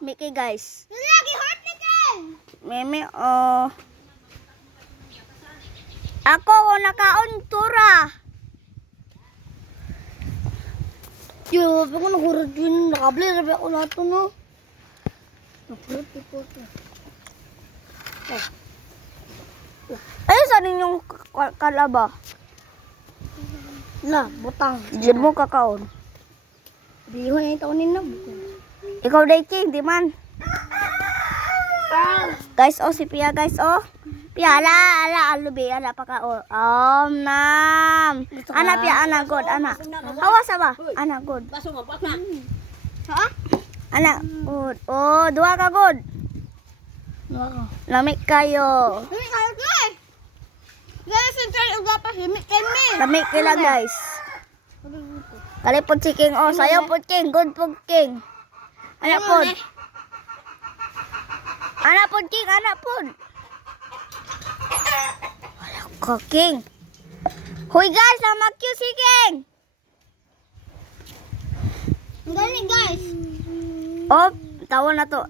Miki guys. Lagi heart ni Ken. Meme oh. Ako nakaon tura. Yo, ako nagurad yun. Nakabli na ba ako lahat to, no? Nagurad ko to. Ayun sa ninyong kalaba. La, butang. Diyan mo kakaon. Bihon na yung taunin na. Ikaw day king, di man. Guys, oh si Pia guys, oh. Pia, ala, alubi, ala pa ka, oh. Nam. Ana Pia, ana good, ana. Hawa sa ba? Ana good. Baso mo, baka. Ha? Ana good. Oh, dua ka good. Naka. Lamig kayo. Himik kayo, guys. Guys, yung try uga pa, himik kami. Lamig kila guys. Kalipod si King, oh. Sayo pod King, good pod King. Ana pod. Ana pod King, ana pod. Wala ka King. Hoy guys, namakyo si King. Ang galing, guys. Oh, tawon na to.